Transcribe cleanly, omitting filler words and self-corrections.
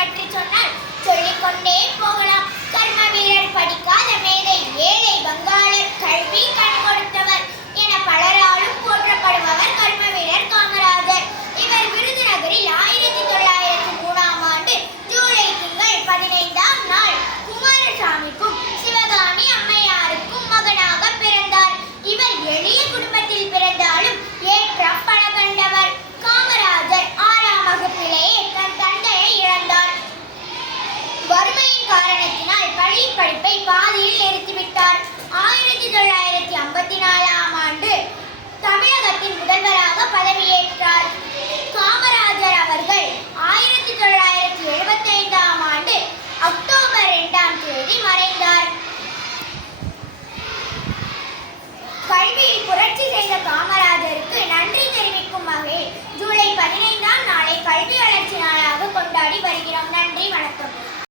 பற்றி சொன்னால் சொல்லிக்கொண்டே போகலாம். கர்ம வீரர், படிக்காத மேதை, ஏழை வங்காளர், கல்வி கண் கொடுத்தவர் என பலராலும் போற்றப்படுபவர் கர்ம வீரர் காமராஜர். இவர் விருதுநகரில் 1903ஆம் ஆண்டு ஜூலை திங்கள் 15ஆம் நாள் குமாரசாமிக்கும் சிவகாமி அம்மையாருக்கும் மகனாக பிறந்தார். இவர் எளிய குடும்பத்தில் பிறந்தாலும் ஏற்றம் பல கண்டவர். காமராஜர் 6ஆம் வகுப்பிலேயே தன் தந்தையை இழந்தார். வறுமையின் காரணத்தினால் பள்ளி படிப்பை பாதியில் நிறுத்திவிட்டார். 1954ஆம் ஆண்டு தமிழகத்தின் முதல்வராக பதவியேற்றார். காமராஜர் அவர்கள் 1975ஆம் ஆண்டு அக்டோபர் 2ஆம் தேதி மறைந்தார். கல்வியில் புரட்சி செய்த காமராஜருக்கு நன்றி தெரிவிக்கும் வகையில் ஜூலை 15ஆம் நாளை கல்வி வளர்ச்சி நாளாக கொண்டாடி வருகிறோம். நன்றி, வணக்கம்.